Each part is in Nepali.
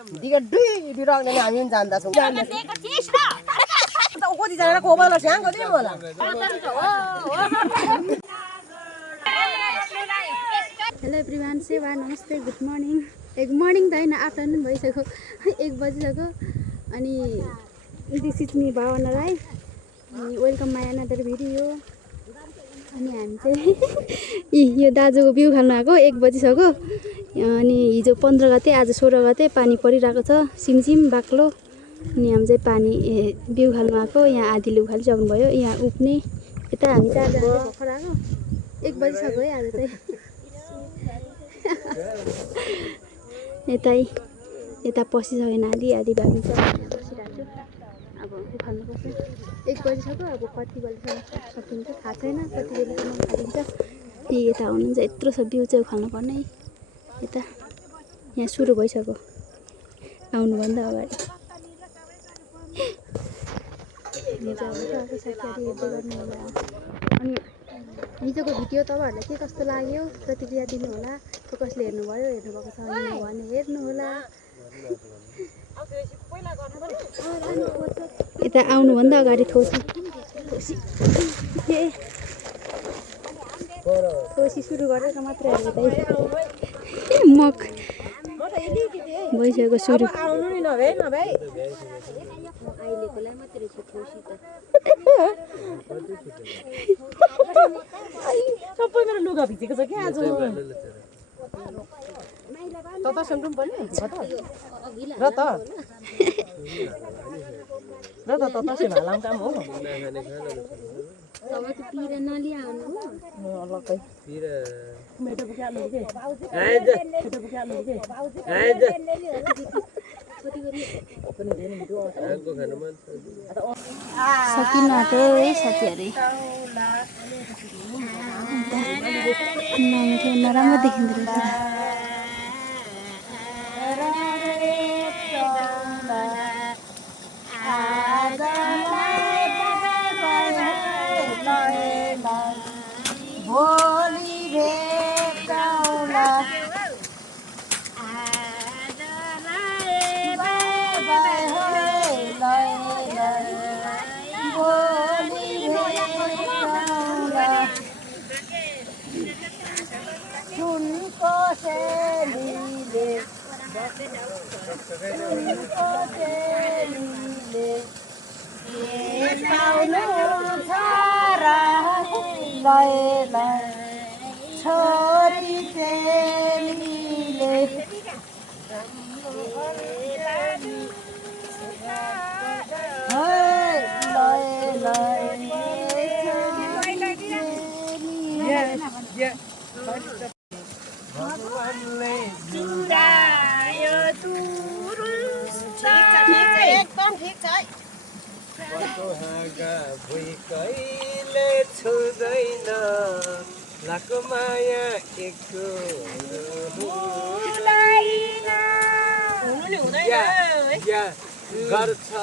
दिगा दुई बिराउने हामी पनि जान्दछौँ कतिजना कोबालो स्याङ कति होला हेलो एभ्रिवान सेवा नमस्ते गुड मर्निङ मर्निङ त होइन आफ्टरनुन भइसक्यो 1 बजिसक्यो अनि दिस इज मी भावना राई अनि वेलकम माई अनदर भिडियो अनि हामी चाहिँ यो दाजुको बिउ खाल्नु आएको 1 बजिसक्यो अनि हिजो 15 गते आज 16 गते पानी परिरहेको छ सिमसिम बाक्लो अनि हामी चाहिँ पानी बिउ खाल्नु आएको यहाँ आधीले उखालिसक्नुभयो यहाँ उप्ने यता हामी चारजना भर्खर आएको 1 बजिसक्यो है आज चाहिँ यता पसिसकेन आधी भागी छ बसिरहेको छु अब उखाल्नुपर्छ 1 बजिसक्यो अब कति बेलासम्म सकिन्छ थाहा छैन कति बेलासम्म खालिन्छ यता हुनुहुन्छ यत्रो छ बिउ चाहिँ उखाल्नुपर्ने यता यहाँ सुरु भइसक्यो आउनुभन्दा अगाडि अनि हिजोको भिडियो तपाईँहरूलाई के कस्तो लाग्यो प्रतिक्रिया दिनुहोला कसले हेर्नुभयो हेर्नुभएको छ भने हेर्नुहोला यता आउनुभन्दा अगाडि थोसी सुरु गरेर मात्रै हेर्नु मक भइसक्यो सुरु अहिलेकोलाई मात्रै छ थोसी त सबै मेरो लुगा भिजेको छ क्या आज त सुन्नु पर्ने र त सेवा लाउँ काम हो तपाईँको पिरा नलिआउनु हो अलग्गै मेटो पुग्याल्नु के सकिन आँट्यो है साथीहरू नराम्रो देखिँदो रहेछ एकदम ठिक छ लाको माया घर छ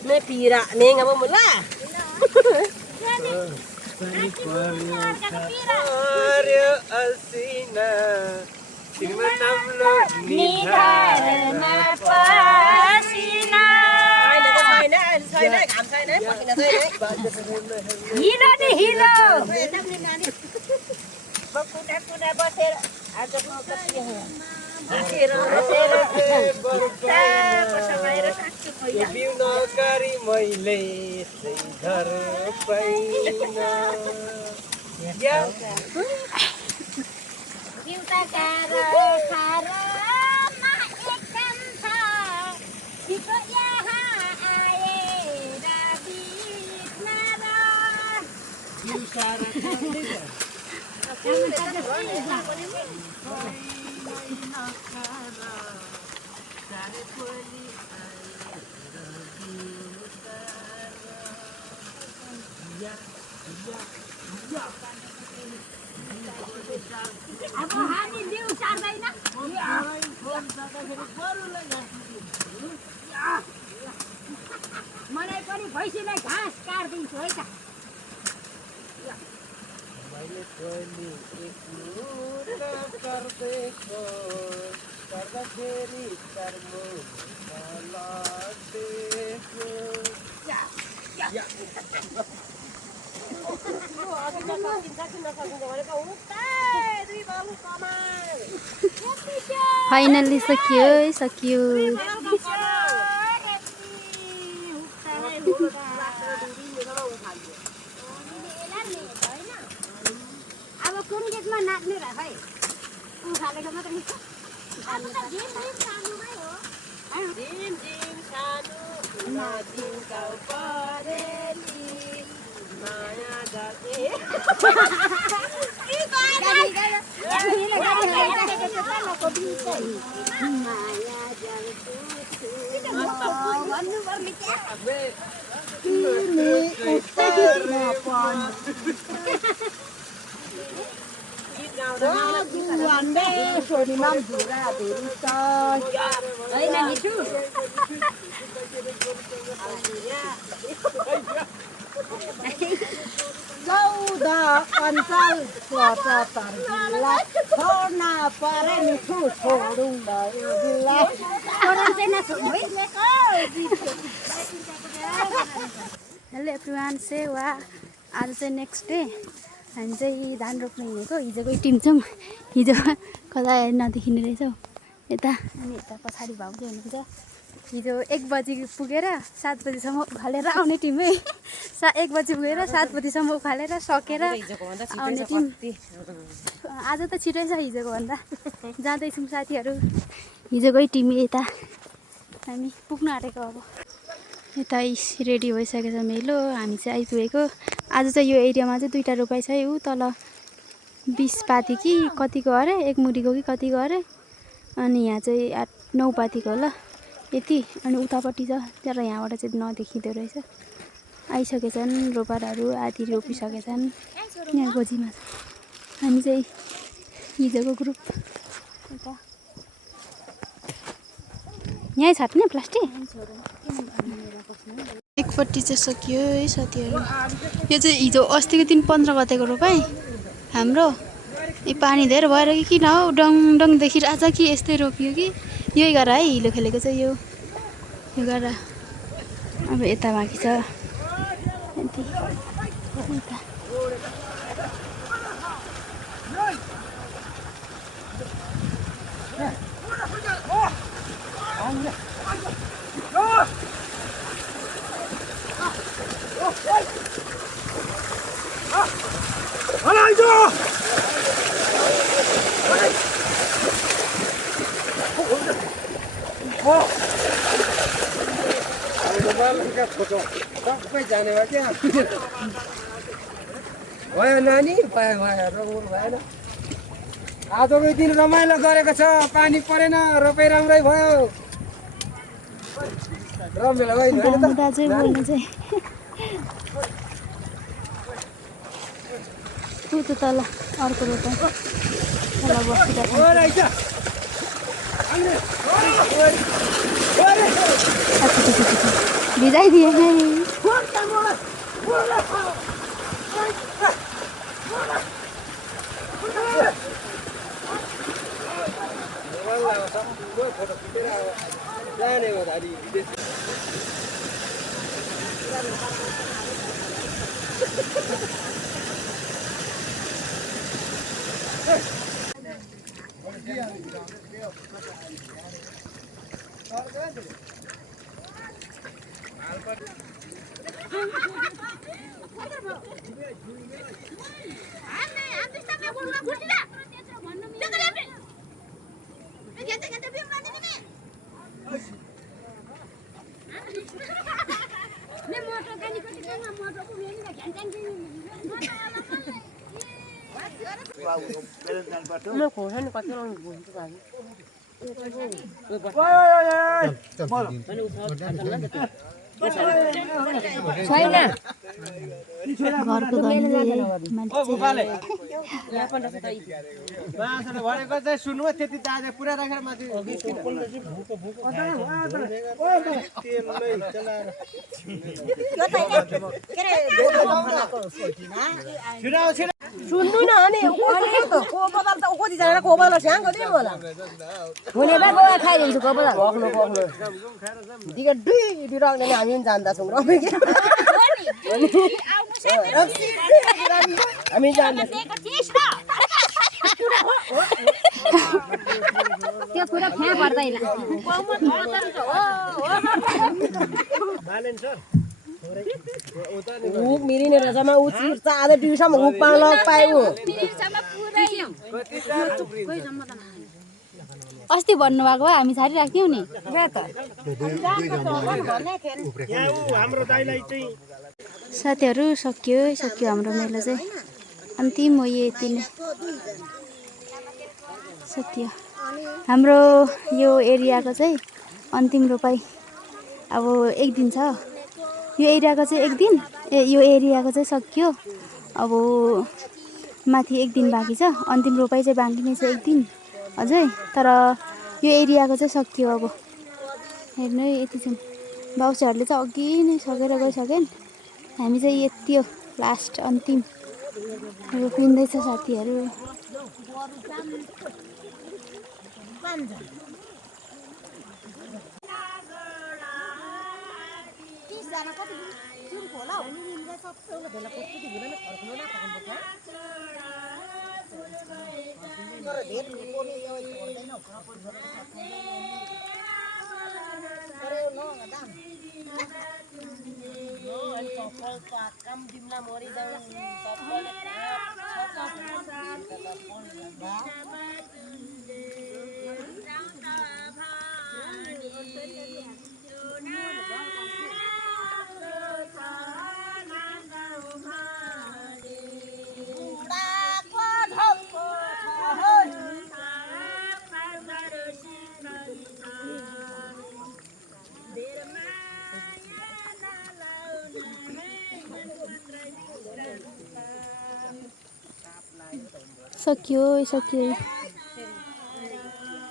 Ini pira, nih nggak mau mulai. नगरी मैले घर मलाई पनि भैँसीलाई घाँस काटिदिन्छु है त मैले पनि एक मुद्दा गर्दैछु गर्दाखेरि कर्मो लाग्दैछु फाइनल्ली सकियो अब कुन गीतमा नाच्ने र खै उखालेको मात्रै जिम जिम सानो नजिन्का परेली माया गरे अञ्चल जिल्ला छोड्न परे मिठो छोडौँ जिल्ला हेलो एभ्रिवान सेवा आज चाहिँ नेक्स्ट डे हामी चाहिँ धान रोप्न हिँडेको हिजोकै टिम छौँ हिजो कता नदेखिने रहेछ हौ यता अनि यता पछाडि भाउजू हुनुहुन्छ हिजो 1 बजी पुगेर 7 बजीसम्म उखालेर आउने टिम है 1 बजी पुगेर 7 बजीसम्म उखालेर सकेर आउने टिम आज त छिटै छ हिजोको भन्दा जाँदैछौँ साथीहरू हिजोकै टिम यता हामी पुग्न आँटेको अब यता रेडी भइसकेको छ मेलो हामी चाहिँ आइपुगेको आज चाहिँ यो एरियामा चाहिँ 2टा रोपाइ छ ऊ तल 20 पाती कि कतिको अरे 1 मुठीको कि कतिको अरे अनि यहाँ चाहिँ 8-9 पातीको होला यति अनि उतापट्टि छ तर यहाँबाट चाहिँ नदेखिँदो रहेछ आइसकेछन् रोपारहरू आधी रोपिसकेछन् यहाँ गोजीमा हामी चाहिँ हिजोको ग्रुप यता यहीँ छाट्ने प्लास्टिक एकपट्टि चाहिँ सकियो है साथीहरू यो चाहिँ हिजो अस्तिको दिन 15 गतेको रोपाइ हाम्रो यो पानी धेरै भएर कि किन हौ डङ डङ देखिरहेछ कि यस्तै रोपियो कि यही गरेर है हिलो खेलेको चाहिँ यो गरेर अब यता बाँकी छ यति यता सबै जाने भयो क्या भयो नानी भयो रमाइलो भएन आजको दिन रमाइलो गरेको छ पानी परेन रोपाइ राम्रै भयो रमाइलो भयो दाजु बोल्नु चाहिँ ऊ त तल अर्को रोपाइ तल बसिरहेको भिजाइदिए जाने हो दादी छैन घरको धनीले मान्छे भनेको चाहिँ सुन्नु त्यति ताजा पुरा राखेर माथि सुन्नु न अनि कोबदल त कतिजना कोबदल स्याङ कति होला हुने बा गोवा खाइदिन्छु कोबदल भक्नु भक्नु दिगा दुई राख्ने हामी पनि जान्दा छौँ हामी जान्दा त्यो कुरा फ्या पर्दैन हुक मिरिने रहेछमा ऊ चिर्छ आधा ड्युसम्म हुक पाउन पायो अस्ति भन्नुभएको भए हामी छाडिराख्थ्यौँ नि साथीहरू सक्यो हाम्रो मेला चाहिँ अन्तिम हो यति नै सत्य हाम्रो यो एरियाको चाहिँ अन्तिम रोपाइ अब एक दिन छ यो एरियाको चाहिँ एक दिन यो एरियाको चाहिँ सक्यो अब माथि एक दिन बाँकी छ अन्तिम रोपाइ चाहिँ बाँकी नै छ एक दिन अझै तर यो एरियाको चाहिँ सकियो अब हेर्नु यति छौँ बाउचाहरूले चाहिँ अघि नै सकेर गइसकेन् हामी चाहिँ यति हो लास्ट अन्तिम रोपिँदैछ साथीहरू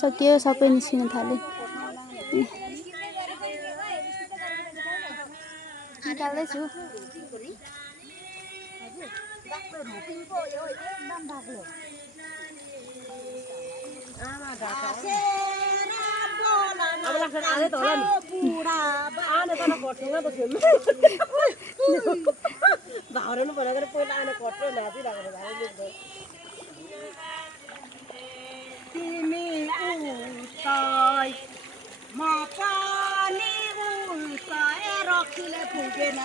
सकियो सबै निस्किन थाल्यो निकाल्दैछु तिमी उल्टाइ म पनि उल्टाए रक्सीले फुकेन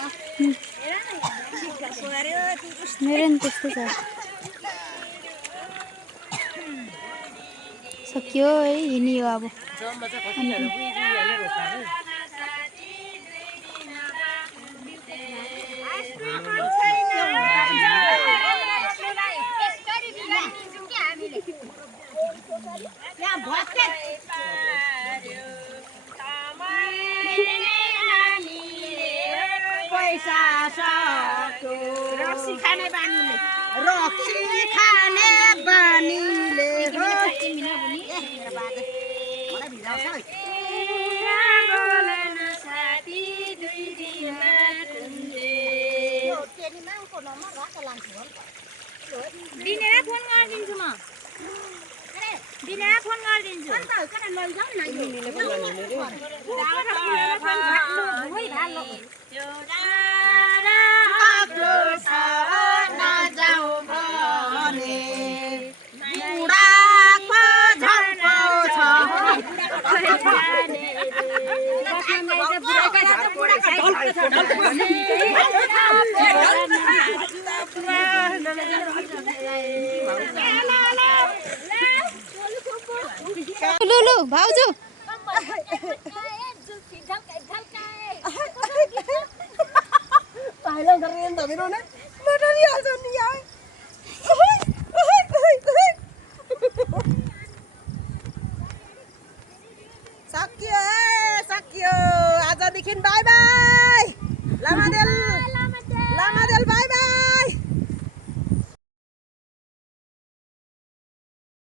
मेरो नि त्यस्तै छ सक्यो है हिँडियो अब पैसा सक्यो रक्सी खाने बानीले दिनेर फोन गरिदिन्छु म दिनेर फोन गरिदिन्छु अन्त कता लैजाऊ न दिनेले फोन लु भाउजू सक्यो